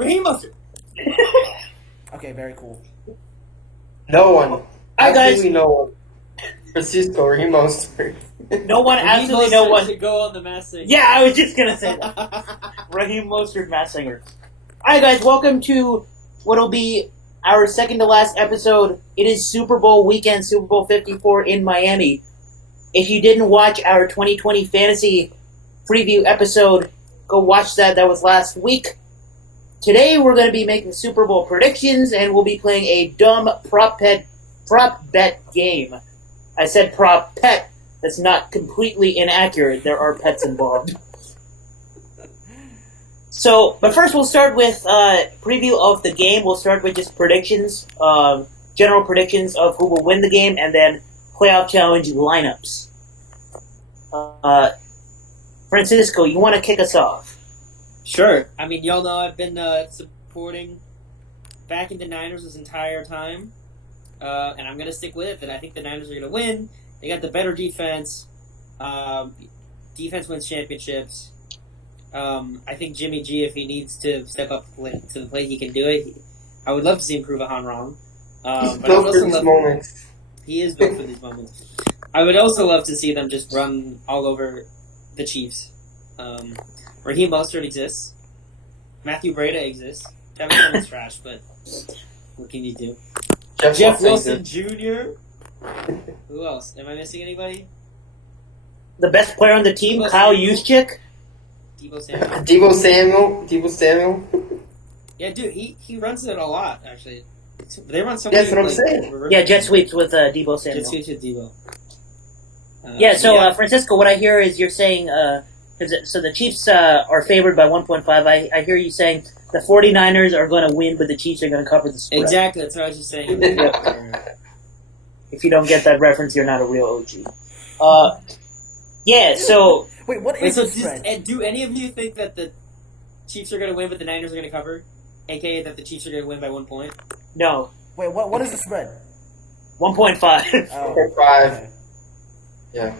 Raheem Mostert. Okay, very cool. No one. Hi, guys. Absolutely no one. Francisco Raheem Mostert. No one, Raheem absolutely Mostert no one. should go on the Masked Singer. Yeah, I was just gonna say that. Raheem Mostert, Masked Singer. Alright, guys, welcome to what'll be our second to last episode. It is Super Bowl weekend, Super Bowl 54 in Miami. If you didn't watch our 2020 fantasy preview episode, go watch that. That was last week. Today we're going to be making Super Bowl predictions, and we'll be playing a dumb prop bet game. I said prop pet. That's not completely inaccurate. There are pets involved. So, but first we'll start with preview of the game. We'll start with just predictions, general predictions of who will win the game, and then playoff challenge lineups. Francisco, you want to kick us off? Sure. I mean, y'all know I've been backing the Niners this entire time, and I'm going to stick with it, that I think the Niners are going to win. They got the better defense. Defense wins championships. I think Jimmy G, if he needs to step up to the plate, he can do it. I would love to see him prove Ahaan wrong. He's But built for these moments. He is built for these moments. I would also love to see them just run all over the Chiefs. Raheem Mostert exists. Matthew Breda exists. Kevin Clemens trash, but what can you do? Jeff Wilson Jr. Who else? Am I missing anybody? The best player on the team, Kyle Juszczyk. Debo Samuel. Debo Samuel. Yeah, dude, he runs it a lot, actually. They run so That's many, what I'm saying. Yeah, jet sweeps with Debo Samuel. Jet sweeps with Debo. Francisco, what I hear is you're saying, so the Chiefs are favored by 1.5. I hear you saying the 49ers are going to win, but the Chiefs are going to cover the spread. Exactly, that's what I was just saying. If you don't get that reference, you're not a real OG. So... Wait, what is the spread? And do any of you think that the Chiefs are going to win, but the Niners are going to cover? AKA that the Chiefs are going to win by 1 point? No. Wait, what is the spread? 1.5. 1.5. Okay. Yeah.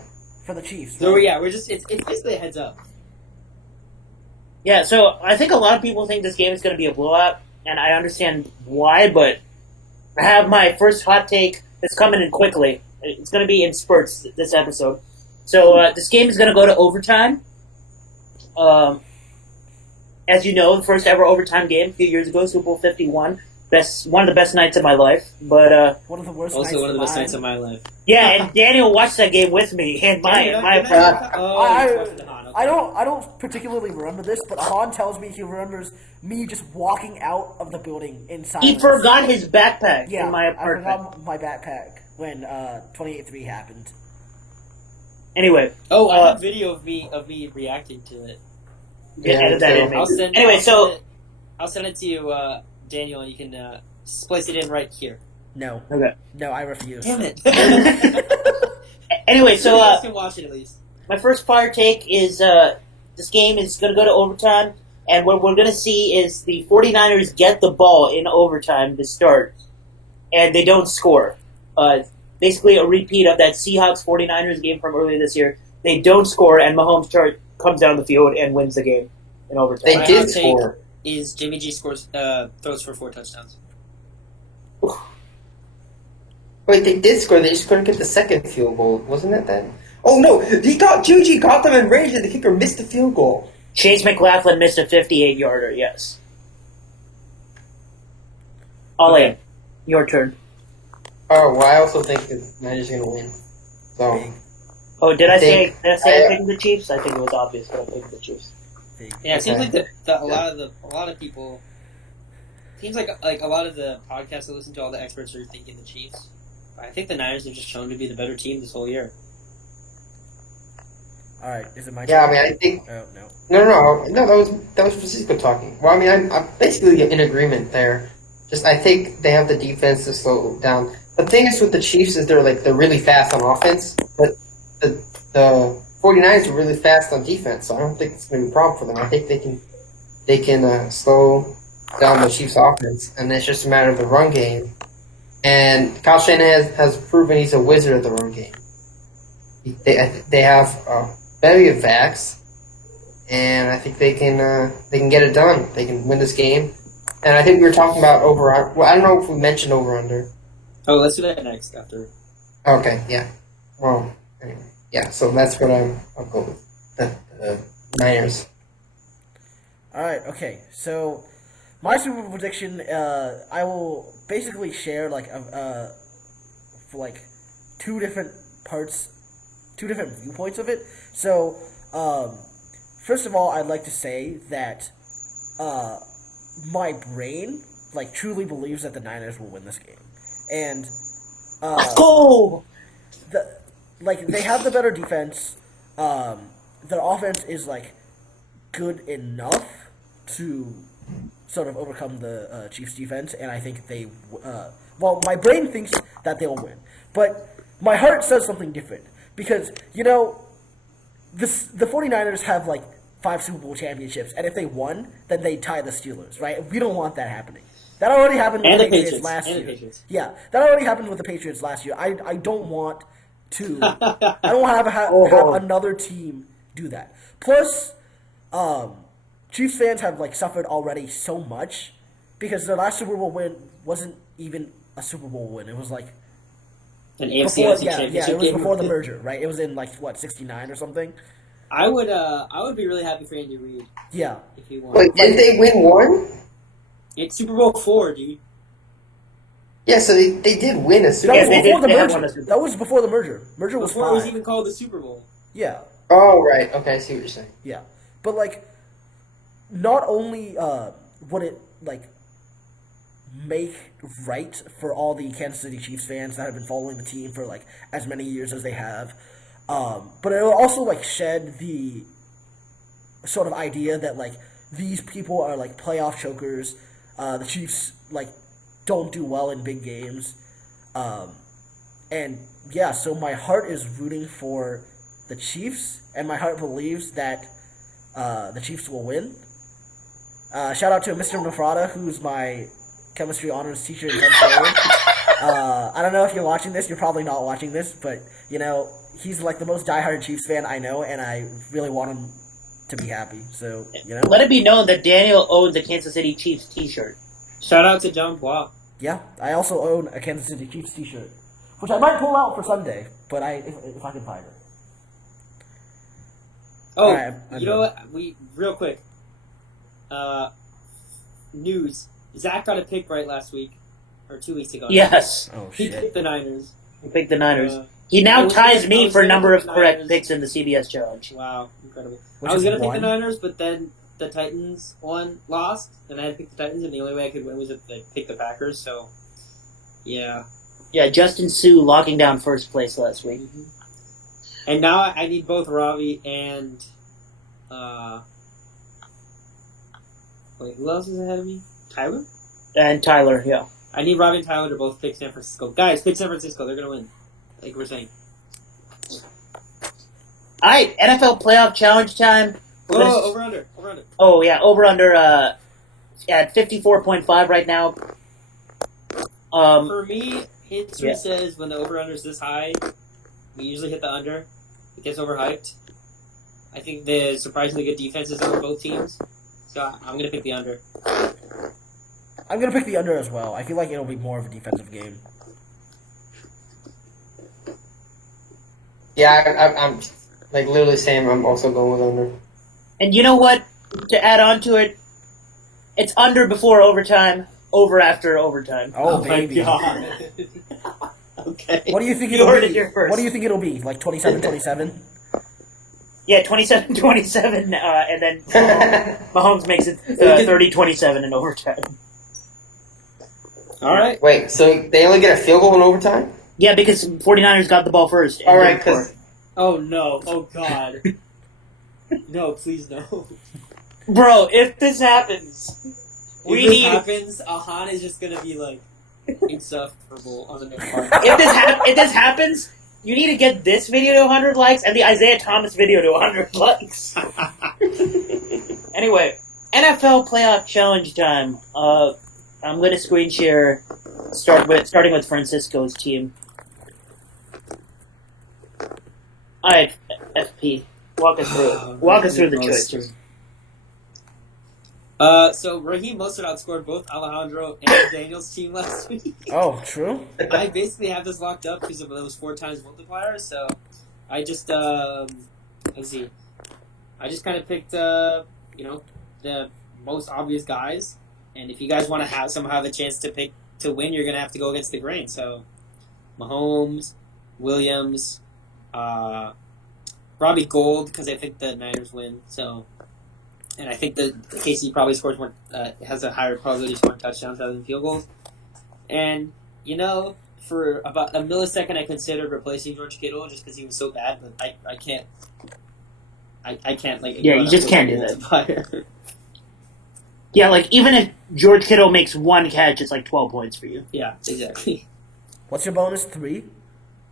For the Chiefs. So right? yeah, it's basically a heads up. Yeah, so I think a lot of people think this game is going to be a blowout, and I understand why, but I have my first hot take that's coming in quickly. It's going to be in spurts this episode. So this game is going to go to overtime. As you know, the first ever overtime game a few years ago, Super Bowl 51. One of the best nights of my life. But one of the worst. Also, one of the best nights of my life. Yeah, and Daniel watched that game with me. And I don't particularly remember this, but Ahaan tells me he remembers me just walking out of the building in silence. He forgot his backpack in my apartment. I forgot my backpack when 28-3 happened. Anyway. I have video of me reacting to it. Yeah, edit that in. I'll send it to you, Daniel, and you can splice it in right here. No. Okay. No, I refuse. Damn it. Anyway, so... you guys can watch it at least. My first fire take is this game is going to go to overtime, and what we're going to see is the 49ers get the ball in overtime to start, and they don't score. Basically a repeat of that Seahawks-49ers game from earlier this year. They don't score, and Mahomes comes down the field and wins the game in overtime. They did score. Is Jimmy G throws for 4 touchdowns. Wait, they did score. They just couldn't get the second field goal. Wasn't it then? Oh, no. Juju got them in range, and the kicker missed the field goal. Chase McLaughlin missed a 58-yarder, yes. Ollie, your turn. Oh, well, I also think the Niners are going to win. So... Oh, did I say I'm picking the Chiefs? I think it was obvious that I'm picking the Chiefs. Yeah, it seems like a lot of people. Seems like a lot of the podcasts I listen to, all the experts are thinking the Chiefs. I think the Niners have just shown to be the better team this whole year. All right, is it my turn? Yeah, I mean, I think. Oh no. No. That was Francisco talking. Well, I mean, I'm basically in agreement there. Just I think they have the defense to slow down. The thing is with the Chiefs is they're really fast on offense, but the 49ers are really fast on defense, so I don't think it's going to be a problem for them. I think they can slow down the Chiefs' offense, and it's just a matter of the run game. And Kyle Shanahan has proven he's a wizard at the run game. They have a bevy of backs, and I think they can get it done. They can win this game. And I think we were talking about over. Well, I don't know if we mentioned over under. Oh, let's do that next after. Okay, yeah. Well, anyway, yeah. So that's what I'll go with the Niners. All right. Okay. So my Super Bowl prediction, I will basically share for like two different viewpoints of it. So, first of all, I'd like to say that my brain truly believes that the Niners will win this game, and Oh! they have the better defense. Their offense is good enough to sort of overcome the Chiefs' defense, and I think they. My brain thinks that they'll win, but my heart says something different because the 49ers have 5 Super Bowl championships, and if they won, then they tie the Steelers, right? We don't want that happening. That already happened with the Patriots last year. Yeah, that already happened with the Patriots last year. I don't want to. I don't want to have another team do that. Plus, Chiefs fans have suffered already so much because their last Super Bowl win wasn't even a Super Bowl win. It was an AFC championship. Yeah, it was before the merger, right? It was in 69 or something. I would be really happy for Andy Reid. Yeah, if he won. Wait, didn't they win one? It's Super Bowl 4, dude. Yeah, so they did win a Super That Bowl. was before the merger. That was before the merger. Merger was Before 5. it was even called the Super Bowl. Yeah. Oh, right. Okay, I see what you're saying. Yeah, but not only would it make right for all the Kansas City Chiefs fans that have been following the team for as many years as they have, but it will also shed the sort of idea that these people are playoff chokers. The Chiefs don't do well in big games, and yeah, so my heart is rooting for the Chiefs, and my heart believes that the Chiefs will win. Shout out to Mr. Nafrada, who's my chemistry honors teacher in 10th grade. I don't know if you're watching this. You're probably not watching this, but he's the most diehard Chiefs fan I know, and I really want him to be happy. So Let it be known that Daniel owns a Kansas City Chiefs T-shirt. Shout out to John Bois. Yeah, I also own a Kansas City Chiefs T-shirt, which I might pull out for Sunday, but if I can find it. Oh, right, you know what? Real quick. News. Zach got a pick right last week, or 2 weeks ago. Yes. Oh He shit! picked the Niners. He picked the Niners. He now ties me for number of correct picks in the CBS challenge. Wow, incredible. Which I was is gonna pick one. the Niners, but then the Titans lost, and I had to pick the Titans, and the only way I could win was to pick the Packers. So, yeah. Yeah, Justin Sue locking down first place last week. Mm-hmm. And now I need both Ravi and wait, who else is ahead of me? Tyler? And Tyler, yeah. I need Ravi and Tyler to both pick San Francisco. Guys, pick San Francisco. They're gonna win. Like we're saying. Alright, NFL playoff challenge time. Oh, over under. Oh yeah, over under at 54.5 right now. For me, history says when the over under is this high, we usually hit the under. It gets overhyped. I think the surprisingly good defenses on both teams, so I'm gonna pick the under. I'm gonna pick the under as well. I feel like it'll be more of a defensive game. Yeah, I'm literally saying I'm also going with under. And you know what? To add on to it, it's under before overtime, over after overtime. Oh baby! Okay. What do you think You it'll heard be? it here first. What do you think it'll be? 27-27? Yeah, 27-27, and then Mahomes makes it 30-27 in overtime. All right. Wait, so they only get a field goal in overtime? Yeah, because 49ers got the ball first. All right, because Oh no! Oh god! No, please no. bro, if this happens, If this happens, Ahaan is just gonna be insufferable on the next part. if this happens, you need to get this video to 100 likes and the Isaiah Thomas video to 100 likes. Anyway, NFL playoff challenge time. I'm going to screen share, starting with Francisco's team. All right, FP, walk us through it. Walk us through the choices. So Raheem Mostert outscored both Alejandro and Daniel's team last week. Oh, true. I basically have this locked up because of those 4 times multipliers. So I just let's see. I just kind of picked the most obvious guys, and if you guys want to have a chance to win, you're gonna have to go against the grain. So Mahomes, Williams, Robbie Gould, because I think the Niners win. So, and I think the KC probably scores more, has a higher probability of scoring touchdowns rather than field goals. And for about a millisecond, I considered replacing George Kittle just because he was so bad, but I can't. I can't you just can't do that. Multiplier. Yeah, even if George Kittle makes 1 catch, it's 12 points for you. Yeah, exactly. What's your bonus? 3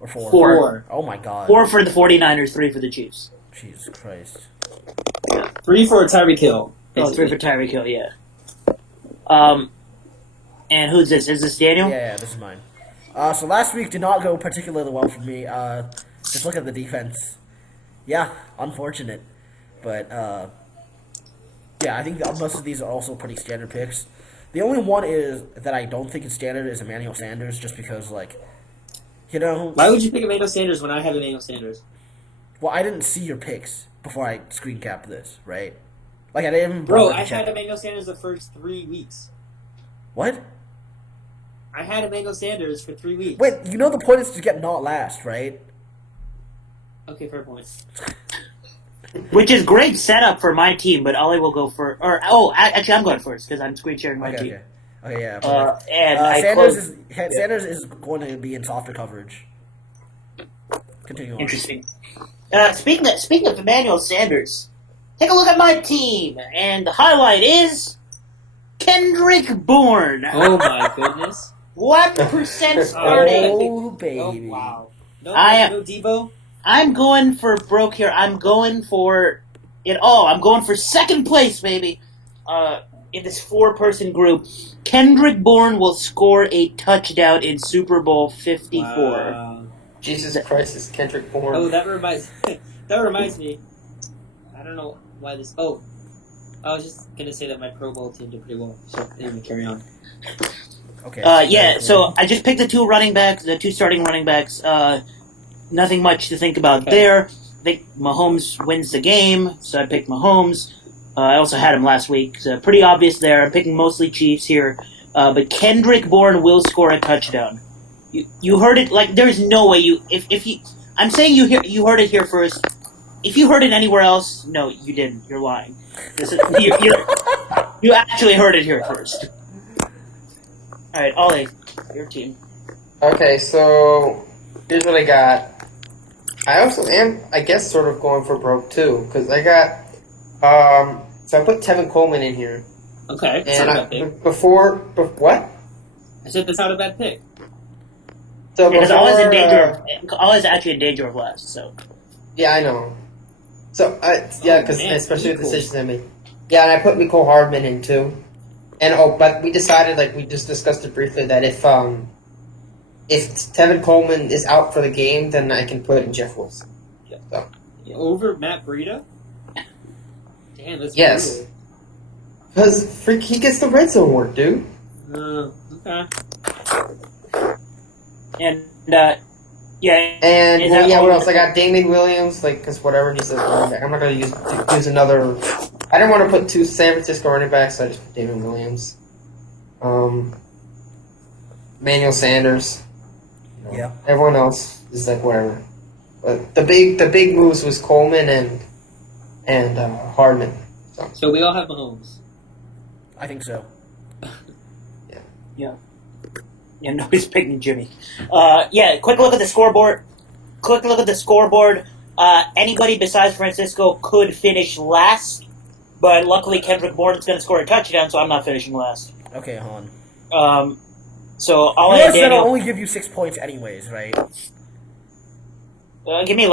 or 4? 4. Oh my god. 4 for the 49ers, 3 for the Chiefs. Jesus Christ. 3 for Tyreek Hill. Oh, 3 for Tyreek Hill, yeah. And who's this? Is this Daniel? Yeah, this is mine. So last week did not go particularly well for me. Just look at the defense. Yeah, unfortunate. But, yeah, I think most of these are also pretty standard picks. The only one is that I don't think is standard is Emmanuel Sanders, just because, Why would you pick Emmanuel Sanders when I have Emmanuel Sanders? Well, I didn't see your picks before I screen capped this, right? I didn't even Bro, bother to I check had it. Emmanuel Sanders the first 3 weeks. What? I had Emmanuel Sanders for 3 weeks. Wait, the point is to get not last, right? Okay, fair point. Which is great setup for my team, but Ollie will go first. Actually, I'm going first because I'm screen sharing my team. Okay, yeah. Sanders is going to be in softer coverage. Continue on. Interesting. Speaking of Emmanuel Sanders, take a look at my team, and the highlight is Kendrick Bourne. Oh my goodness. 1% starting. Oh, baby. Oh, wow. No Debo? I'm going for broke here. I'm going for it all. I'm going for second place, baby. In this 4-person group, Kendrick Bourne will score a touchdown in Super Bowl 54. Wow. Jesus Christ, is Kendrick Bourne. Oh, that reminds me. I don't know why this. Oh, I was just gonna say that my Pro Bowl team did pretty well. So anyway, carry on. Okay. So I just picked the 2 starting running backs. Nothing much to think about there. I think Mahomes wins the game, so I picked Mahomes. I also had him last week, so pretty obvious there. I'm picking mostly Chiefs here. But Kendrick Bourne will score a touchdown. You heard it, there's no way I'm saying you heard it here first. If you heard it anywhere else, no, you didn't. You're lying. You actually heard it here first. Alright, Ollie, your team. Okay, so here's what I got. I also am, I guess, sort of going for broke too, because I got, so I put Tevin Coleman in here. Okay, that's not a bad pick. What? I said that's not a bad pick. So Because Ollie's actually in danger of last, so. Yeah, I know. So, because especially with cool. decisions I made. Yeah, and I put Mecole Hardman in too. And but we decided, we just discussed it briefly, that if Tevin Coleman is out for the game, then I can put in Jeff Wilson. So. Over Matt Breida? Damn, that's Yes. Because he gets the red zone work, dude. Okay. And, And what else? I got Damien Williams, because whatever he says running back. I'm not going to use another. I didn't want to put 2 San Francisco running backs, so I just put Damien Williams. Emmanuel Sanders. Yeah. Everyone else is whatever. But the big moves was Coleman and Hardman. So we all have Mahomes. I think so. Yeah, nobody's picking Jimmy. Quick look at the scoreboard. Anybody besides Francisco could finish last, but luckily Kendrick Bourne is going to score a touchdown, so I'm not finishing last. Okay, Han. So all You I guys said Daniel, I'll only give you 6 points anyways, right? give me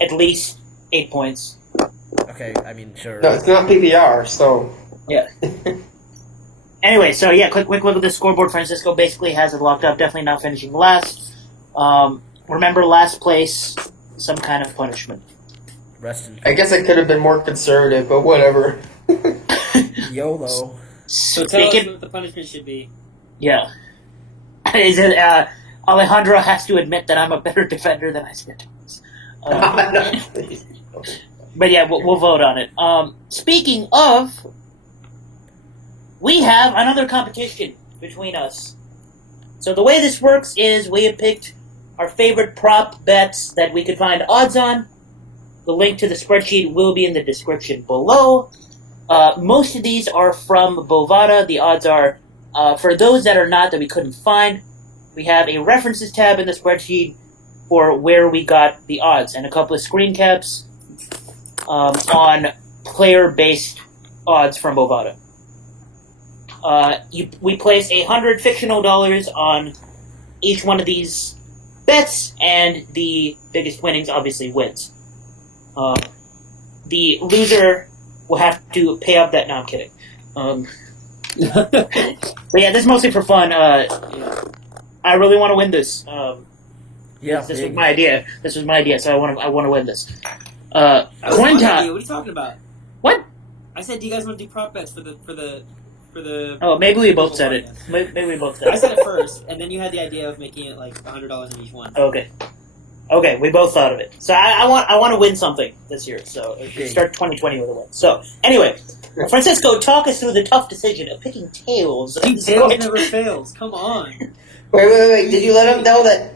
at least 8 points. Okay, I mean, sure. No, it's not PPR, so. Yeah. Anyway, so quick look at the scoreboard. Francisco basically has it locked up. Definitely not finishing last. Remember, last place, some kind of punishment. Rest in I guess I could have been more conservative, but whatever. YOLO. So tell us Speaking, what the punishment should be. yeah, is it Alejandro has to admit that I'm a better defender than Isaiah Thomas. No, please. But yeah, we'll vote on it. Speaking of, we have another competition between us. So the way this works is we have picked our favorite prop bets that we could find odds on. The link to the spreadsheet will be in the description below. Most of these are from Bovada. The odds are, for those that are not that we couldn't find, we have a references tab in the spreadsheet for where we got the odds and a couple of screen caps on player-based odds from Bovada. We place $100 fictional dollars on each one of these bets, and the biggest winnings obviously wins. The loser will have to pay up that. No, I'm kidding. But yeah, this is mostly for fun. I really want to win this. This was my idea. So I want to win this. Coin toss. What are you talking about? What? I said, do you guys want to do prop bets for the? Oh, maybe we both said it. Maybe we both said it. I said it first, and then you had the idea of making it like $100 in each one. Okay, we both thought of it. So I want to win something this year. So we start 2020 with a win. So anyway, Francisco, talk us through the tough decision of picking tails. Tails never fails. Come on. Wait. Did you let them know that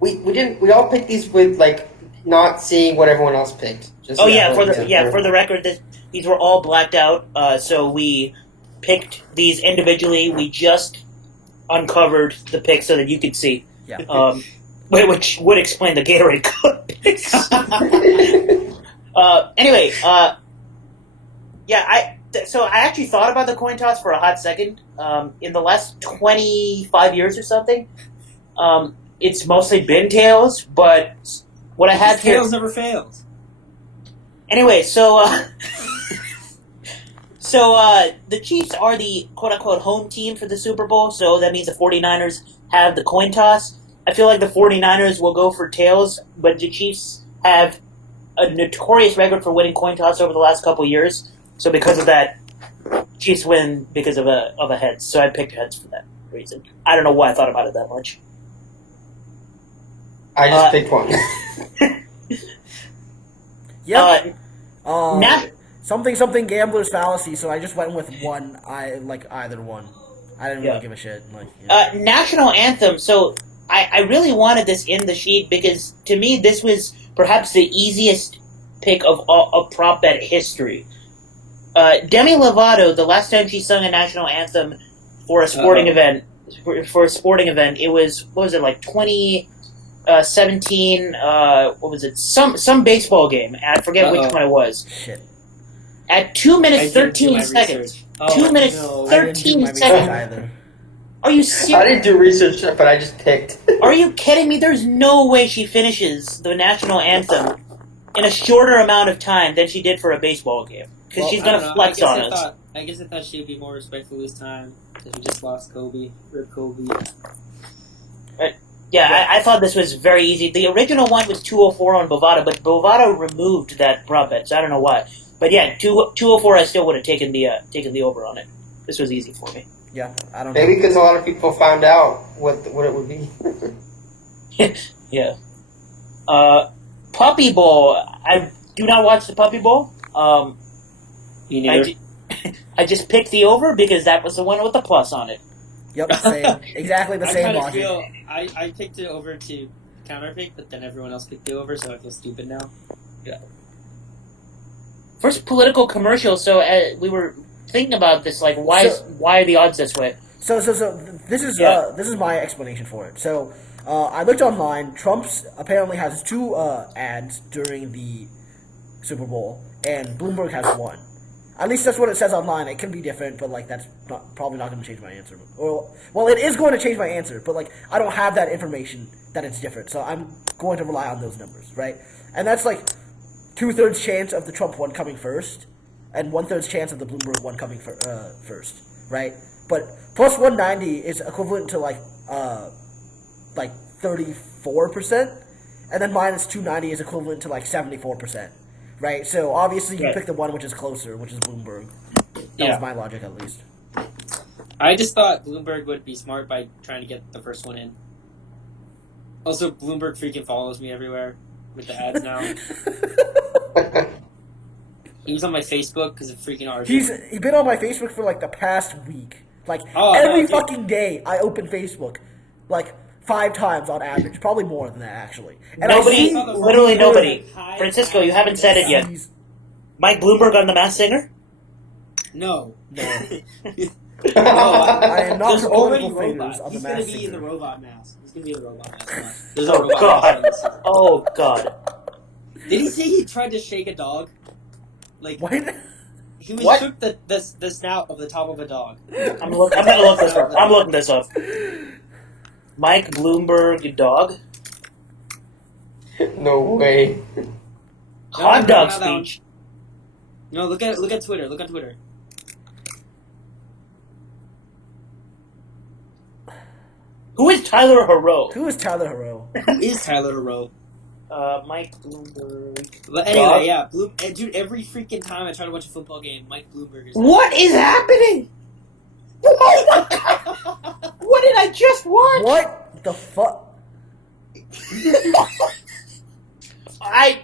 we didn't? We all picked these with like not seeing what everyone else picked. Just for the record, these were all blacked out. So we picked these individually. We just uncovered the picks so that you could see. Yeah. Which would explain the Gatorade Cup picks. Anyway, so I actually thought about the coin toss for a hot second. In the last 25 years or something, it's mostly been tails, but what I have here... Tails never fails. Anyway, so the Chiefs are the quote-unquote home team for the Super Bowl, so that means the 49ers have the coin toss. I feel like the 49ers will go for tails, but the Chiefs have a notorious record for winning coin toss over the last couple years. So because of that, Chiefs win because of a heads. So I picked heads for that reason. I don't know why I thought about it that much. I just picked one. Something gambler's fallacy. So I just went with one. I like either one. I didn't really give a shit. National anthem. So I really wanted this in the sheet because to me this was perhaps the easiest pick of a prop bet history. Demi Lovato, the last time she sung a national anthem for a sporting event, it was, what was it, like 2017, what was it, some baseball game, I forget which one it was. Shit. At 2 minutes 13 seconds. 2 minutes 13 seconds. Either. Are you serious? I didn't do research, but I just picked. Are you kidding me? There's no way she finishes the national anthem in a shorter amount of time than she did for a baseball game. Because she's going to flex on us. I guess I thought she would be more respectful this time, because we just lost Kobe. Rip Kobe. I thought this was very easy. The original one was 204 on Bovada, but Bovada removed that prop bet, so I don't know why. But yeah, 204, I still would have taken the over on it. This was easy for me. Yeah, I don't know. Maybe because a lot of people found out what it would be. Yeah. Puppy Bowl. I do not watch the Puppy Bowl. I just picked the over because that was the one with the plus on it. Yep, same. Exactly the same I logic. I picked it over to counter pick, but then everyone else picked it over, so I feel stupid now. Yeah. First political commercial. So we were thinking about this, like why are the odds this way? So this is my explanation for it. So I looked online. Trump's apparently has 2 ads during the Super Bowl, and Bloomberg has 1. At least that's what it says online. It can be different, but like that's probably not going to change my answer. Well, it is going to change my answer, but like I don't have that information that it's different, so I'm going to rely on those numbers, right? And that's like 2/3 chance of the Trump one coming first, and 1/3 chance of the Bloomberg one coming first, right? But plus 190 is equivalent to like 34%, and then minus 290 is equivalent to like 74%. Right, so obviously you pick the one which is closer, which is Bloomberg. That Yeah. was my logic, at least. I just thought Bloomberg would be smart by trying to get the first one in. Also, Bloomberg freaking follows me everywhere with the ads now. He was on my Facebook because of freaking ours. He's been on my Facebook for like the past week. Like Oh, every dude. fucking day, I open Facebook like 5 times on average, probably more than that actually. And Nobody, I see literally nobody. Hi. Francisco, you haven't said it yet. these- Mike Bloomberg on The Masked Singer? No. No. No, I am not there's for already political figures robots. on He's the gonna Masked be in the Singer. robot mask. He's gonna be in the robot mask. There's a Oh, robot God. mask. Oh, God. Did he say he tried to shake a dog? Like What? he was What? shook the snout of the top of a dog. I'm gonna look this up. I'm looking this up. Mike Bloomberg dog? No way. Hot dog not that one. speech. No, look at Twitter. Look on Twitter. Who is Tyler Hero? Who is Tyler Hero? Who is Tyler Hero? Mike Bloomberg. But anyway, Dog? yeah, dude. Every freaking time I try to watch a football game, Mike Bloomberg is. What is happening? Oh my God! What did I just watch? What the fuck? I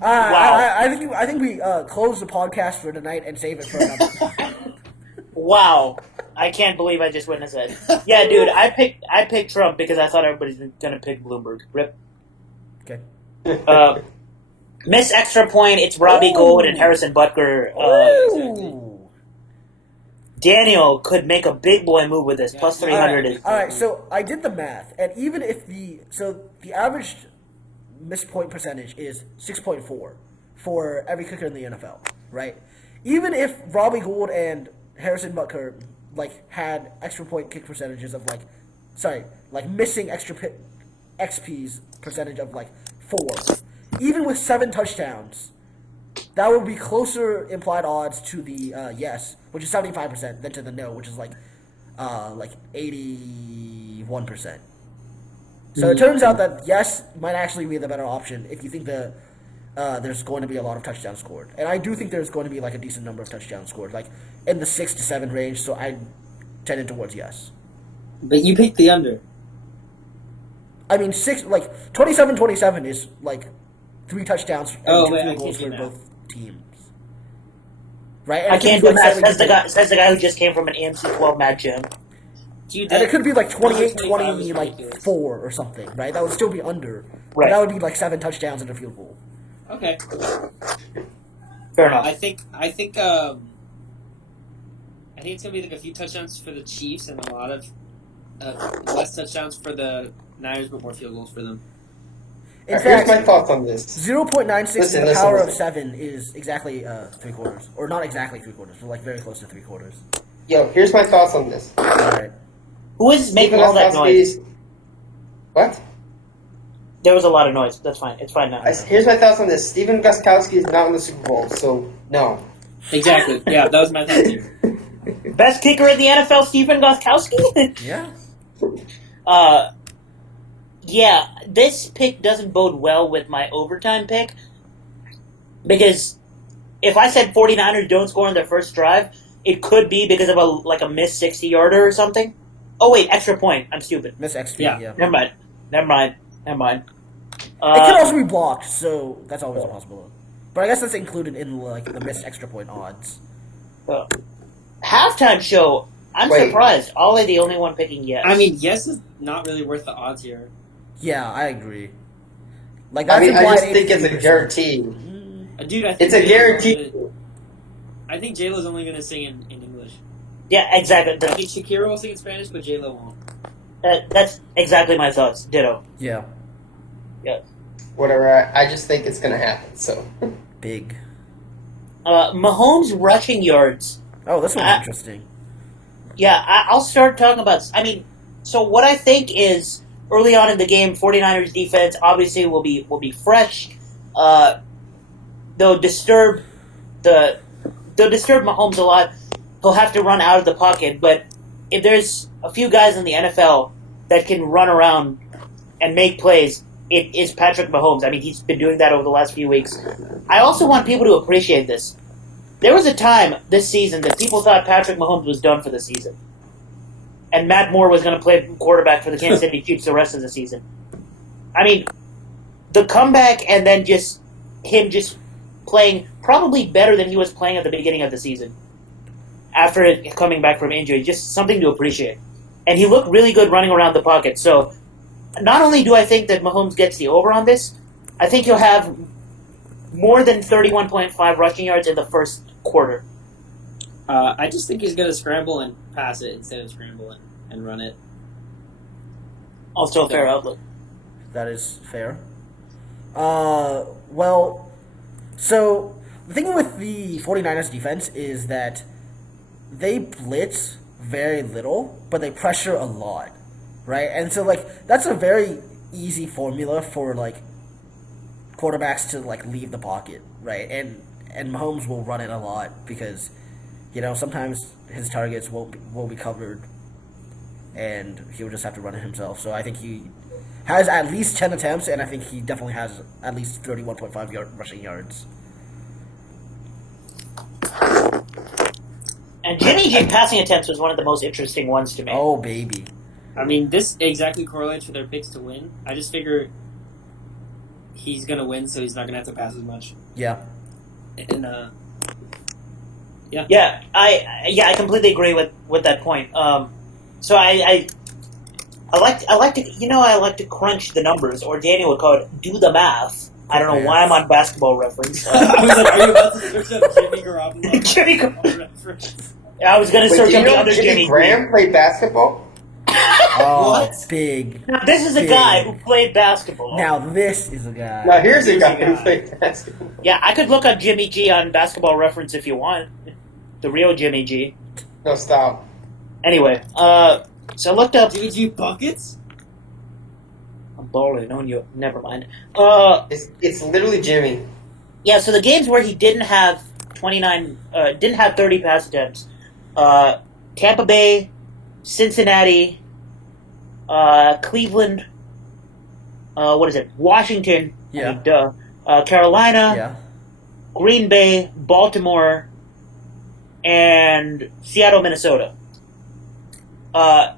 I think we close the podcast for tonight and save it for another. Wow. I can't believe I just witnessed it. Yeah, dude, I picked Trump because I thought everybody's gonna pick Bloomberg. Rip. Okay. Miss Extra Point, it's Robbie Ooh. Gold and Harrison Butker. Ooh. Daniel could make a big boy move with this. Yeah. Plus 300 is... All right, so I did the math, and even if the average missed point percentage is 6.4 for every kicker in the NFL, right? Even if Robbie Gould and Harrison Butker had extra point kick percentages of missing XP's percentage of 4, even with 7 touchdowns, that would be closer implied odds to the yes, which is 75%, than to the no, which is 81%. So it turns out that yes might actually be the better option if you think that there's going to be a lot of touchdowns scored. And I do think there's going to be a decent number of touchdowns scored, in the 6 to 7 range, so I tended towards yes. But you picked the under. I mean, 27-27 is 3 touchdowns and Oh, 2 wait, I field goals can't for do both teams. Right? And I it could can't be, do that. 7 Says the guy who just came from an AMC 12 Mad Jam. Dude, And it could be 28, 25 is 20, ridiculous. 4 or something, right? That would still be under. Right. But that would be 7 touchdowns and a field goal. Okay. Fair enough. I think it's gonna be a few touchdowns for the Chiefs and a lot of less touchdowns for the Niners, but more field goals for them. In Alright, here's fact, my thoughts on this. 0.96 to Listen, the power listen. of 7 is exactly 3/4. Or not exactly 3/4, but very close to 3/4. Yo, here's my thoughts on this. Alright. Who is making all that noise? What? There was a lot of noise. That's fine. It's fine now. Here's my thoughts on this. Stephen Gostkowski is not in the Super Bowl, so no. Exactly. Yeah, that was my thought too. Best kicker in the NFL, Stephen Gostkowski? Yeah. Yeah, this pick doesn't bode well with my overtime pick. Because if I said 49ers don't score on their first drive, it could be because of a missed 60-yarder or something. Oh, wait, extra point. I'm stupid. Miss XP, Yeah. yeah. Never mind. It can also be blocked, so that's always a possibility. But I guess that's included in the missed extra point odds. Halftime show. I'm Wait. surprised. Ollie the only one picking yes. I mean, yes is not really worth the odds here. Yeah, I agree. I mean, I just think it's a 83%. guarantee. Dude, I think It's a guarantee. I think J-Lo's only gonna sing in English. Yeah, exactly. I think Shakira will sing in Spanish, but J-Lo won't. That's exactly my thoughts. Ditto. Yeah, Whatever. I just think it's gonna happen. So big. Mahomes rushing yards. Oh, this one's interesting. Yeah, I'll start talking about... I mean, so what I think is, early on in the game, 49ers defense obviously will be fresh. They'll disturb Mahomes a lot. He'll have to run out of the pocket, but if there's a few guys in the NFL that can run around and make plays, it is Patrick Mahomes. I mean, he's been doing that over the last few weeks. I also want people to appreciate this. There was a time this season that people thought Patrick Mahomes was done for the season. And Matt Moore was going to play quarterback for the Kansas City Chiefs the rest of the season. I mean, the comeback and then just him just playing probably better than he was playing at the beginning of the season. After coming back from injury, just something to appreciate. And he looked really good running around the pocket. So, not only do I think that Mahomes gets the over on this, I think he'll have more than 31.5 rushing yards in the first quarter. I just think he's going to scramble and pass it instead of scramble and run it. Also a fair outlook. That is fair. Well, so the thing with the 49ers defense is that they blitz very little, but they pressure a lot, right? And so, like, that's a very easy formula for, like, quarterbacks to, like, leave the pocket, right? And Mahomes will run it a lot because, you know, sometimes his targets won't be covered, and he'll just have to run it himself. So I think he has at least 10 attempts, and I think he definitely has at least 31.5 rushing yards. And Jimmy G passing attempts was one of the most interesting ones to me. Oh, baby. I mean, this exactly correlates for their picks to win. I just figure he's going to win, so he's not going to have to pass as much. Yeah. And, Yeah, I completely agree with that point. So I like to crunch the numbers, or Daniel would call it do the math. I don't know why I'm on Basketball Reference. I was like, are you about to search up Jimmy Garoppolo? Jimmy Garoppolo. I was going to search up the other Jimmy Graham played basketball? Oh, What? big. Now, this is a guy who played basketball. Now this is a guy. Now here's a guy who played basketball. Yeah, I could look up Jimmy G on Basketball Reference if you want. The real Jimmy G. No, stop. Anyway, so I looked up... Jimmy G buckets? I'm balling on you. Never mind. It's literally Jimmy. Yeah, so the games where he didn't have 30 pass attempts, Tampa Bay, Cincinnati, Cleveland, Washington, Yeah. Carolina, Yeah. Green Bay, Baltimore, and Seattle, Minnesota. I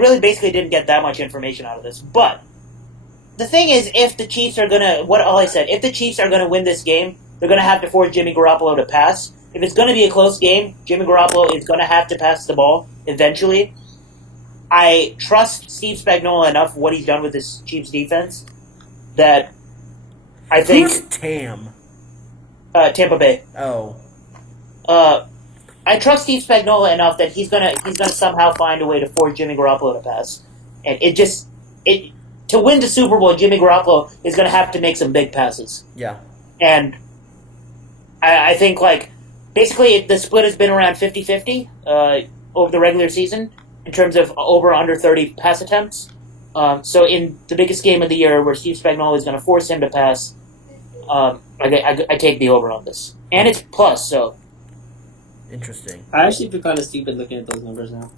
really basically didn't get that much information out of this, but the thing is, if the Chiefs are if the Chiefs are gonna win this game, they're gonna have to force Jimmy Garoppolo to pass. If it's gonna be a close game, Jimmy Garoppolo is gonna have to pass the ball eventually. I trust Steve Spagnuolo enough what he's done with this Chiefs defense that I think Who's Tam? Tampa Bay. Oh. I trust Steve Spagnuolo enough that he's gonna somehow find a way to force Jimmy Garoppolo to pass, and to win the Super Bowl, Jimmy Garoppolo is gonna have to make some big passes. Yeah. And I think basically the split has been around 50-50 over the regular season in terms of over under 30 pass attempts. So in the biggest game of the year, where Steve Spagnuolo is going to force him to pass, I take the over on this, and it's plus. So Interesting. I actually feel kind of stupid looking at those numbers now.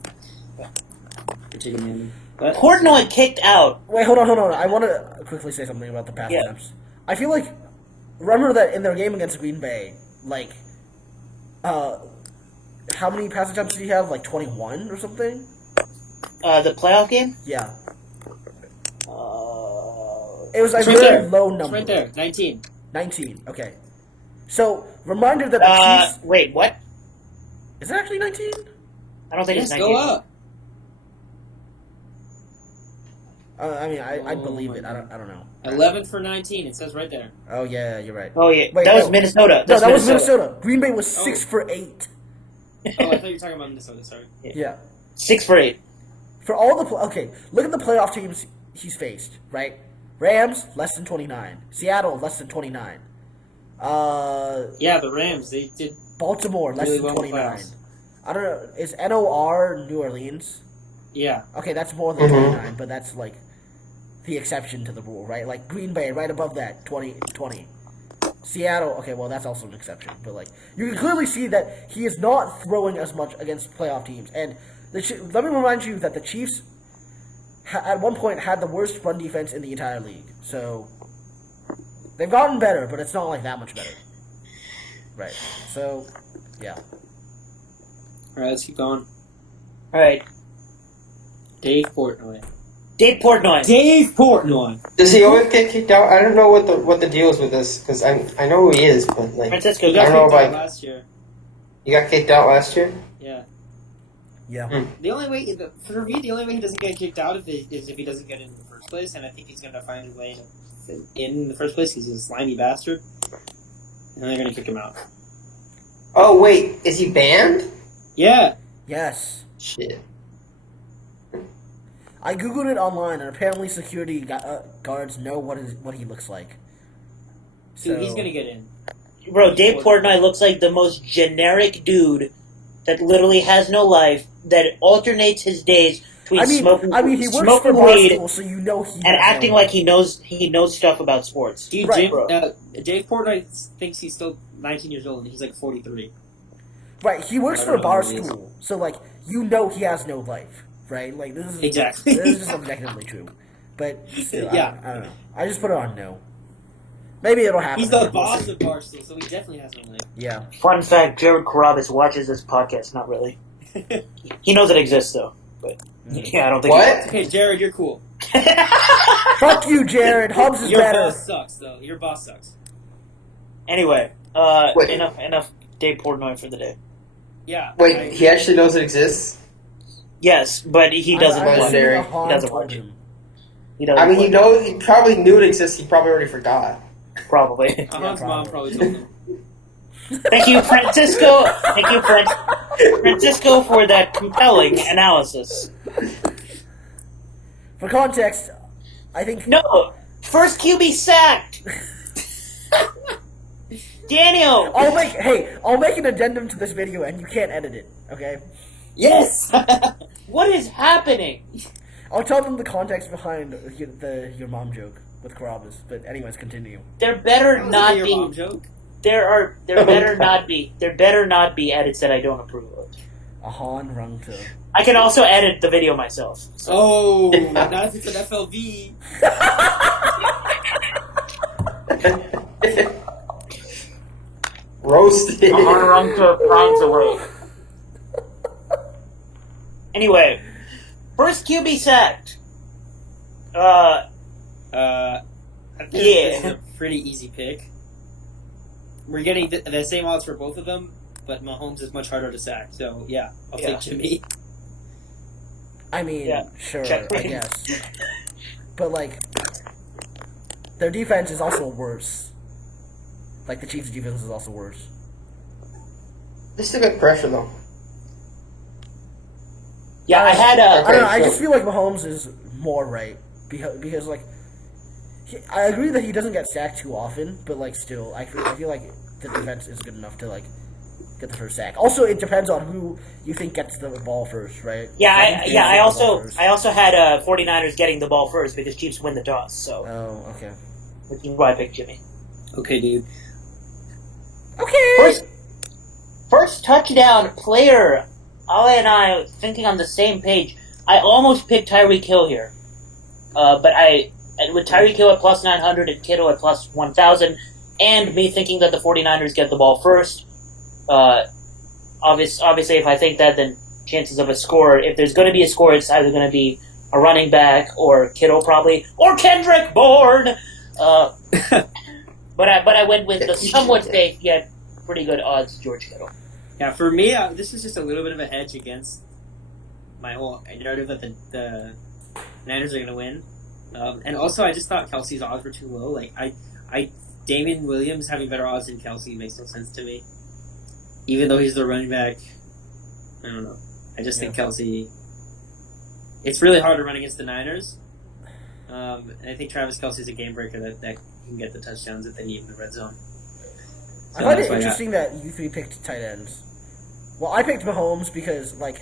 But Portnoy kicked out. Wait, hold on. I want to quickly say something about the pass attempts. I feel like, remember that in their game against Green Bay, how many pass attempts did he have? 21 or something? The playoff game? Yeah. It was a It's very low number. It's right there, 19. 19, okay. So, reminder that the Chiefs... Wait, what? Is it actually 19? I don't think it's Yes, 19. go up. I believe it. I don't know. 11 for 19. It says right there. Oh, yeah, you're right. Oh, yeah. Wait, that was no. Minnesota. No, that was Minnesota. Green Bay was 6 Oh. for 8. Oh, I thought you were talking about Minnesota. Sorry. Yeah. 6 for 8. For all the... Okay, look at the playoff teams he's faced, right? Rams, less than 29. Seattle, less than 29. Yeah, the Rams. They did. Baltimore, less really than well in the 29. playoffs. I don't know. Is NOR New Orleans? Yeah. Okay, that's more than 29, but that's the exception to the rule, right? Green Bay, right above that, 20. Seattle, okay, well, that's also an exception. But, you can clearly see that he is not throwing as much against playoff teams. And let me remind you that the Chiefs, at one point, had the worst run defense in the entire league. So, they've gotten better, but it's not, that much better. Right. So, yeah. All right, let's keep going. All right, Dave Portnoy. Dave Portnoy. Dave Portnoy. Does he always get kicked out? I don't know what the deal is with this because I know who he is, but like Francisco. He got I don't know kicked out about- last year. he got kicked out last year. Yeah. Yeah. The only way he doesn't get kicked out is if he doesn't get in the first place, and I think he's going to find a way to fit in the first place because he's a slimy bastard, and they're going to kick him out. Oh wait, is he banned? Yeah. Yes. Shit. I googled it online, and apparently security guards know what he looks like. Dude, he's going to get in. Bro, Dave Portnoy looks like the most generic dude that literally has no life, that alternates his days between smoking he works for smoking weed Barstool, so you know he and acting like he knows stuff about sports. Dude, Right, Dave Portnoy thinks he's still 19 years old, and he's like 43. Right, he works I for don't know what it Barstool, so like you know he has no life, right? Like this is Exactly. This is just objectively true, but still, Yeah. I don't know. I just put it on no. Maybe it'll happen. He's the We'll boss see. of Barstool, so he definitely has no life. Yeah. Fun fact, Jared Carabas watches this podcast. Not really. He knows it exists, though. But yeah, I don't think What? Okay, Jared, you're cool. Fuck you, Jared. Hubs is Your better. boss sucks, though. Your boss sucks. Anyway, Wait. enough Dave Portnoy for the day. Yeah. Wait, he actually knows it exists. Yes, but he doesn't I'm watch it. Legendary. assuming Ahaan He doesn't told watch it. him. He doesn't I mean, watch he probably knew it exists. He probably already forgot. it. Probably. Ahan's mom probably told him. Thank you, Francisco. Thank you, Francisco, for that compelling analysis. For context, I think No, first QB sacked. Daniel. I'll make an addendum to this video, and you can't edit it. Okay. Yes! What is happening? I'll tell them the context behind your mom joke with Carabas. But anyways, continue. There better That was not your be. mom joke. There better not be. There better not be edits that I don't approve of. Ahaan Rungta. I can also edit the video myself. Oh, not if it's an FLV. Roasted. Rungta finds a way. Anyway, first QB sacked. I think this is Yeah. a pretty easy pick. We're getting the same odds for both of them, but Mahomes is much harder to sack. So, yeah, I'll Yeah. take Jimmy. I mean, Yeah. sure, Check. I guess. But like, their defense is also worse. Like the Chiefs' defense is also worse. They still got pressure though. Yeah, I had I don't know. Okay, I so- just feel like Mahomes is more right because like, I agree that he doesn't get sacked too often, but like still, I feel like the defense is good enough to like get the first sack. Also, it depends on who you think gets the ball first, right? Yeah, I think I Chiefs get the ball also first. I also had 49ers getting the ball first because Chiefs win the toss. So Oh, okay. which is why I picked Jimmy. Okay, dude. Okay. First touchdown player. Ale and I are thinking on the same page. I almost picked Tyreek Hill here, but with Tyreek Hill at plus 900 and Kittle at plus 1,000, and me thinking that the 49ers get the ball first. Obviously, if I think that, then chances of a score. If there's going to be a score, it's either going to be a running back or Kittle probably or Kendrick Bourne. But I went with the somewhat safe yet pretty good odds George Kittle. Yeah, for me, this is just a little bit of a hedge against my whole narrative that the Niners are going to win. And also, I just thought Kelsey's odds were too low. Like, Damian Williams having better odds than Kelsey makes no sense to me. Even though he's the running back, I don't know. I just think Kelsey. It's really hard to run against the Niners. And I think Travis Kelsey's a game breaker that can get the touchdowns that they need in the red zone. I find it interesting that you three picked tight ends. Well, I picked Mahomes because, like,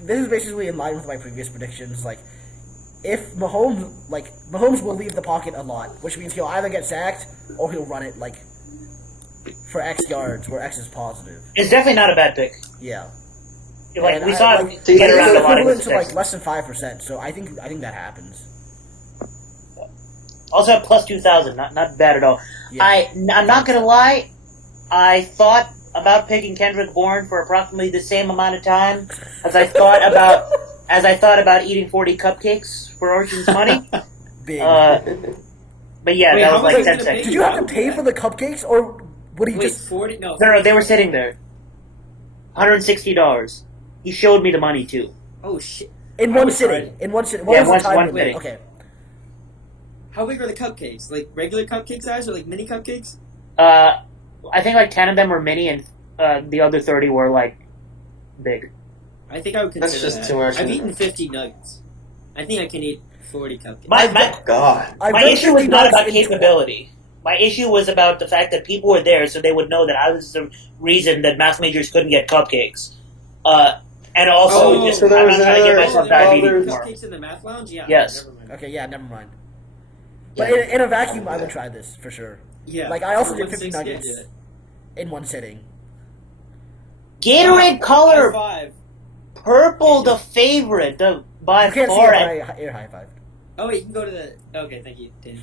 this is basically in line with my previous predictions. Like, if Mahomes will leave the pocket a lot, which means he'll either get sacked or he'll run it, like, for X yards, where X is positive. It's definitely not a bad pick. Yeah. Like, And we saw him like, get around a it's lot equivalent of to, like, less than 5%, so I think that happens. Also at plus 2,000, not bad at all. Yeah. I'm not gonna lie, I thought about picking Kendrick Bourne for approximately the same amount of time as I thought about eating 40 cupcakes for Ocean's Money. Big. But yeah, Wait, that how was much like is 10 it gonna seconds. Did you have to pay for the cupcakes, or would he Wait, just? 40? No. No, they were sitting there. $160. He showed me the money too. Oh, shit. In I one would sitting. try it. In one sitting. Yeah, What was the one time limit? sitting. Okay. How big are the cupcakes? Like regular cupcake size or like mini cupcakes? I think like 10 of them were mini, and the other 30 were like big. I think I would consider That's just that. too much. I've eaten 50 nuggets. I think I can eat 40 cupcakes. God. My issue was not about capability. My issue was about the fact that people were there, so they would know that I was the reason that math majors couldn't get cupcakes. And also, Oh, just so there I'm was not trying to get another- myself there were diabetes there's- tomorrow. cupcakes in the math lounge? Yeah. Yes. Never mind. Okay, yeah, never mind. Yeah. But in a vacuum, I would try this for sure. Yeah. Like, I also For did 50 160, nuggets. I'd do it. In one sitting. Gatorade color High five. purple, the favorite, by You can't see far. it, but I air high five. Oh, wait, you can go to the... Okay, thank you, Dan.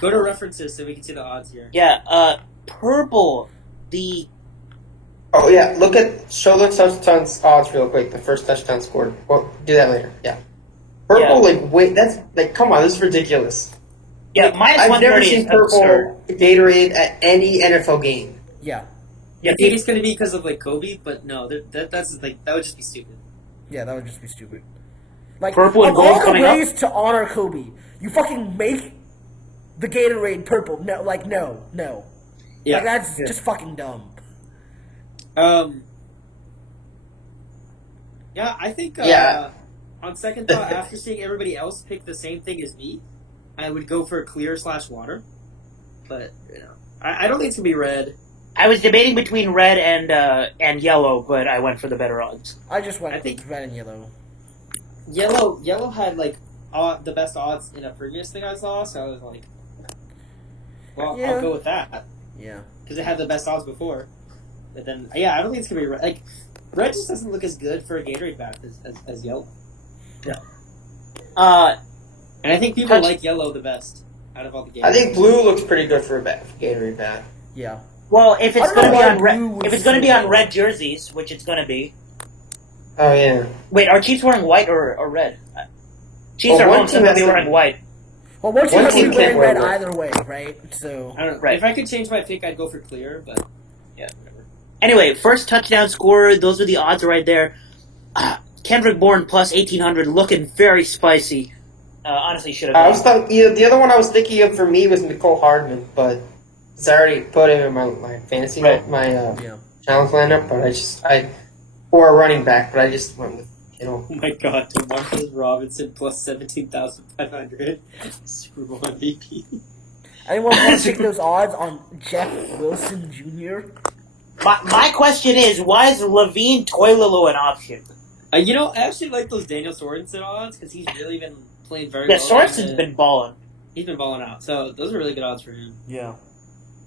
Go to references so we can see the odds here. Yeah, purple, the Oh yeah, show the touchdowns odds real quick. The first touchdown scored. Well, do that later. Yeah. Purple, Yeah. wait, that's like, come on, this is ridiculous. minus I've never 130 seen is absurd. purple Gatorade at any NFL game. Yeah. Yeah, I think it's going to be because of, like, Kobe, but no, that's like, that would just be stupid. Yeah, that would just be stupid. Like, Purple and of gold all the coming up? ways to honor Kobe, you fucking make the Gatorade purple. No, like, no. Yeah. Like, that's just fucking dumb. Yeah, I think, Yeah. on second thought, after seeing everybody else pick the same thing as me, I would go for clear/water. But, you know, I don't think it's going to be red. I was debating between red and yellow, but I went for the better odds. I just went I think- red and yellow. Yellow had, like, the best odds in a previous thing I saw, so I was like, well, Yeah. I'll go with that. Yeah. Because it had the best odds before. But then, yeah, I don't think it's going to be red. Like, red just doesn't look as good for a Gatorade bath as yellow. And I think people like yellow the best out of all the Gatorade. I think blue looks pretty good for a Gatorade bat. Yeah. Well, if it's I don't going to know be why on blue red, was if it's going to so be on good. red jerseys, which it's going to be. Oh yeah. Wait, are Chiefs wearing white or red? Chiefs Well, are one home, so team they'll has be to- wearing white. Well, one team One has to team be can't wearing wear red red. either way, right? So, I don't know. Right. If I could change my pick, I'd go for clear, but yeah, whatever. Anyway, first touchdown scorer. Those are the odds right there. Kendrick Bourne plus 1,800, looking very spicy. Honestly, should I have. was thinking, the other one I was thinking of for me was Nicole Hardman, but I already put him in my fantasy Right. my yeah. challenge lineup. But I or a running back, but I just went with Kittle. Oh my god, DeMarcus Robinson plus 17,500 Super Bowl MVP. Anyone want to take those odds on Jeff Wilson Jr.? My question is, why is Levine Toilolo an option? You know, I actually like those Daniel Sorensen odds because he's really been playing very Yeah, well. Sorensen's been balling. He's been balling out, so those are really good odds for him. Yeah.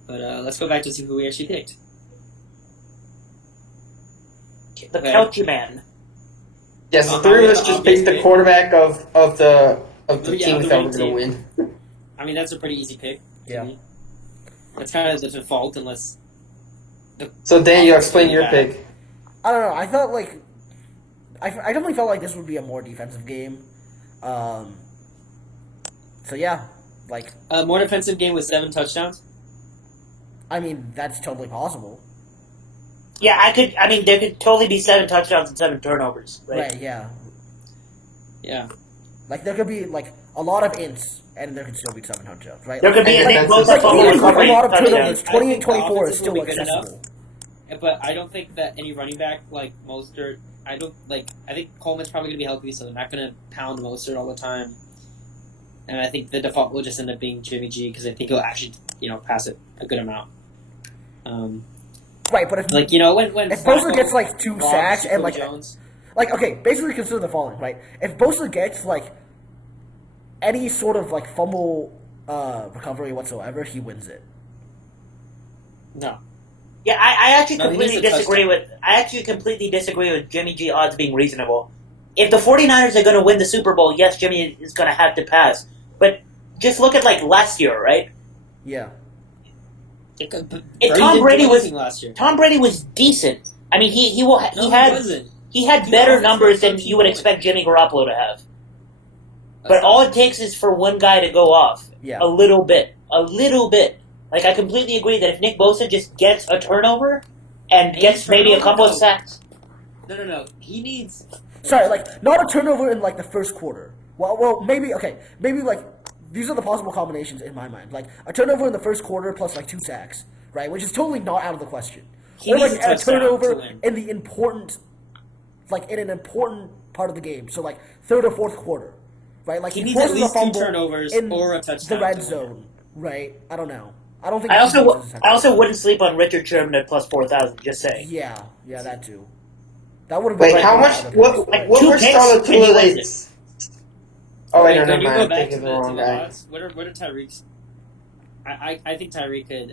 But let's go back to see who we actually picked. The Okay. Couchy Man. Yes, the I'll three of get- us I'll just get picked the it. quarterback of the Yeah, team the we thought winning were going to win. I mean, that's a pretty easy pick. to Yeah. me. That's kind of the default, unless. So Dan, you explain your pick. I don't know. I felt like I definitely felt like this would be a more defensive game. So yeah, like A more defensive game with 7 touchdowns. I mean that's totally possible. Yeah, I mean, there could totally be 7 touchdowns and 7 turnovers. Right? Yeah. Yeah. Like there could be like a lot of ints, and there could still be 7 touchdowns, right? There could be And a Nick that's Bosa like, fumble even with a recovery lot of touchdown. turnovers, I think 28-24 the is still offenses will be good accessible. But I don't think that any running back like Mostert. I think Coleman's probably going to be healthy, so they're not going to pound Mostert all the time. And I think the default will just end up being Jimmy G because I think he'll actually, pass it a good amount. Right, but if Like when if Bosa gets like 2 robs sacks and Julio like Jones, okay, basically consider the following, right? If Bosa gets like any sort of like fumble recovery whatsoever, he wins it. no. Yeah, I actually No, he completely needs a disagree with. I actually completely disagree with Jimmy G odds being reasonable. If the 49ers are going to win the Super Bowl, yes, Jimmy is going to have to pass. But just look at like last year, right? Yeah. Tom Brady was last year. Tom Brady was decent. I mean, he wasn't. had better numbers than you would expect Jimmy Garoppolo to have. But all it takes is for one guy to go off a little bit. Like I completely agree that if Nick Bosa just gets a turnover and gets maybe a couple of sacks. No. He needs. Sorry, like not a turnover in like the first quarter. Well, maybe like these are the possible combinations in my mind. Like a turnover in the first quarter plus like 2 sacks, right? Which is totally not out of the question. Or like a turnover in the important, like in an important part of the game. So like third or fourth quarter, right? Like he needs at least 2 turnovers or a touchdown. The red zone, right? I don't know. I don't think. I also wouldn't sleep on Richard Sherman at plus 4,000. Just saying. Yeah, that too. That would have been. Wait, how much? What were Scarlet Tula's? Oh wait, no, never mind. I'm thinking the wrong guy. What are Tyreek's? I think Tyreek could.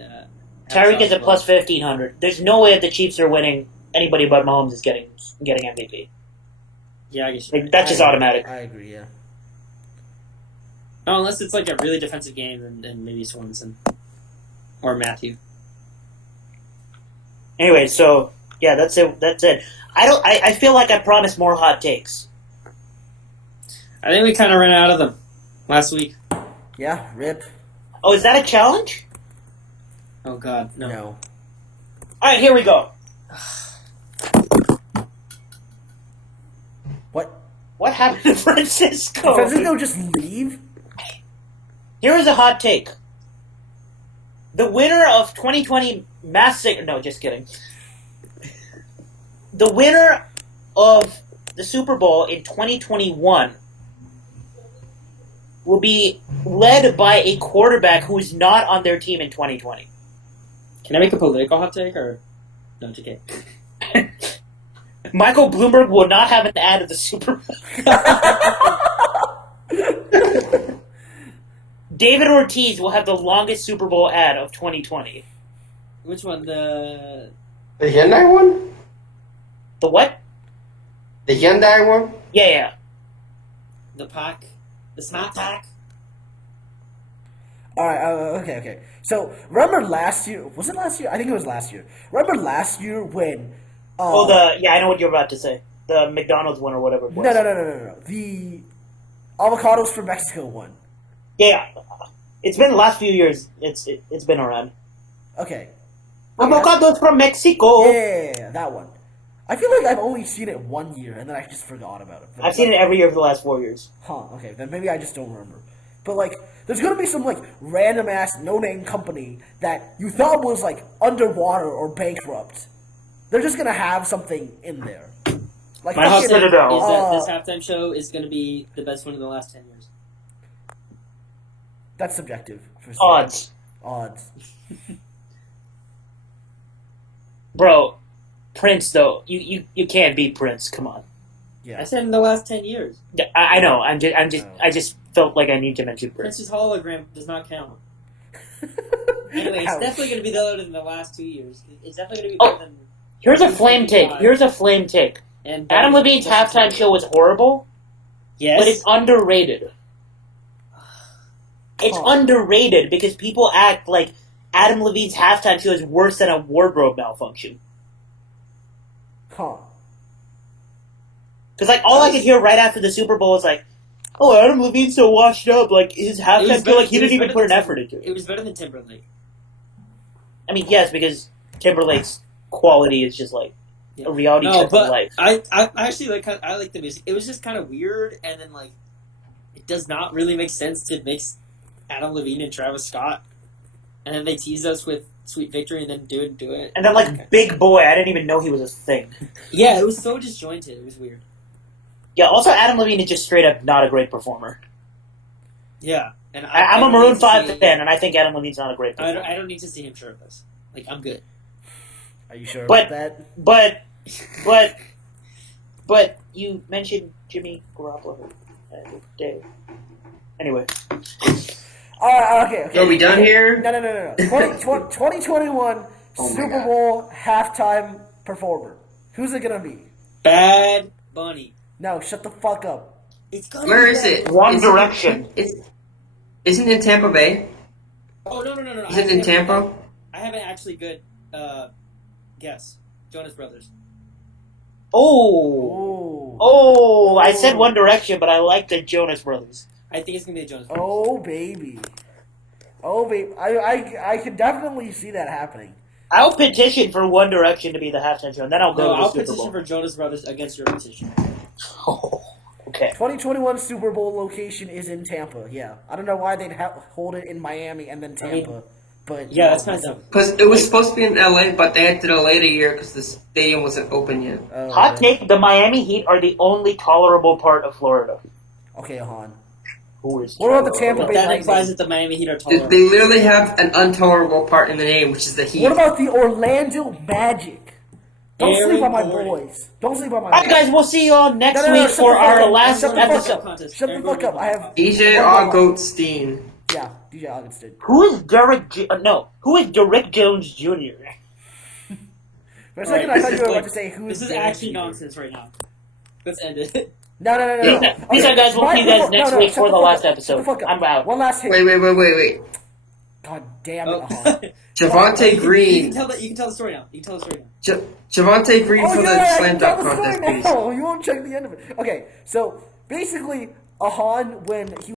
Tyreek is at plus 1,500. There's no way if the Chiefs are winning, anybody but Mahomes is getting MVP. Yeah, I guess that's just automatic. I agree. Yeah. No, unless it's like a really defensive game and maybe Swanson or Matthew. Anyway, so yeah, that's it. I feel like I promised more hot takes. I think we kind of ran out of them last week. Yeah, rip. Oh, is that a challenge? Oh God, no. All right, here we go. What happened to Francisco? Did Francisco just leave? Here is a hot take. The winner of 2020 No, just kidding. The winner of the Super Bowl in 2021 will be led by a quarterback who is not on their team in 2020. Can I make a political hot take or no? It's okay. Michael Bloomberg will not have an ad at the Super Bowl. David Ortiz will have the longest Super Bowl ad of 2020. Which one? The Hyundai one? The what? The Hyundai one? Yeah. The pack? The smart pack? Alright, okay. So, remember last year? Was it last year? I think it was last year. Remember last year when... I know what you're about to say. The McDonald's one or whatever it was. No. The avocados from Mexico one. Yeah. It's been the last few years. It's been around. Okay. Avocados from Mexico. Yeah, that one. I feel like I've only seen it one year, and then I just forgot about it. I've seen it every year for the last 4 years. Huh, okay. Then maybe I just don't remember. But, like, there's going to be some, like, random-ass, no-name company that you thought was, like, underwater or bankrupt. They're just going to have something in there. Like, my hot take is that this halftime show is going to be the best one in the last 10 years. That's subjective. Odds. Bro, Prince, though, you can't beat Prince. Come on. Yeah. I said in the last 10 years. Yeah, I know. I just felt like I need to mention Prince. Prince's hologram does not count. Anyway, it's definitely going to be better than the last 2 years. It's definitely going to be better than... Here's a flame take. And Adam Levine's halftime show was horrible. Yes. But it's underrated. It's underrated because people act like Adam Levine's halftime show is worse than a wardrobe malfunction. Huh. Because, like, all I could hear right after the Super Bowl was like, oh, Adam Levine's so washed up. Like, his halftime feel like he didn't even put an effort into it. It was better than Timberlake. I mean, yes, because Timberlake's quality is just, like, a reality check of life. I actually I like the music. It was just kind of weird, and then, like, it does not really make sense to mix Adam Levine and Travis Scott. And then they tease us with Sweet Victory and then do it. And then, like, Big Boy, I didn't even know he was a thing. Yeah, it was so disjointed. It was weird. Yeah, also Adam Levine is just straight up not a great performer. Yeah. And I'm a Maroon 5 fan, and I think Adam Levine's not a great performer. I don't need to see him shirtless. Like, I'm good. Are you sure about that? But you mentioned Jimmy Garoppolo Dave. Anyway. Okay. Are we done here? No. 2021 Super Bowl halftime performer. Who's it gonna be? Bad Bunny. No, shut the fuck up. Where is it? One Direction. Isn't it in Tampa Bay? Oh, no. Is it in Tampa? I have an actually good guess. Jonas Brothers. Oh! I said One Direction, but I like the Jonas Brothers. I think it's gonna be the Jonas Brothers. Oh baby. I could definitely see that happening. I'll petition for One Direction to be the halftime show, and then I'll go No, to the I'll Super petition Bowl. for Jonas Brothers against your petition. Oh, okay. 2021 Super Bowl location is in Tampa. Yeah, I don't know why they'd hold it in Miami and then Tampa, but Yeah, that's kind of dumb. Because it was supposed to be in LA, but they had to delay it a year because the stadium wasn't open yet. Hot take: the Miami Heat are the only tolerable part of Florida. Okay, Ahaan. Who is? What about the Tampa Bay That Lightning? implies that the Miami Heat are They tolerant. literally have an intolerable part in the name, which is the Heat. What about the Orlando Magic? Don't Aaron sleep on my Gordon. boys. Don't sleep on my All right, boys. guys, we'll see you all next No, week shut for the fuck our up. last Shut the fuck episode. up. Shut the fuck up. I have DJ Augustine. Yeah, DJ Augustin. Who is Who is Derrick Jones Jr.? For a second, I thought you were about to say who is. This is Derek actually Jeter. nonsense right now. Let's end it. No. Peace out, guys. We'll see you guys next week for the last episode. Shut the fuck up. I'm out. One last hit. Wait. God damn it, Oh. Ahaan. Javante You Green. can tell the story now. Javante Green for the I slam can tell dunk the story contest, please. now. You won't check the end of it. Okay, so basically, Ahaan, when he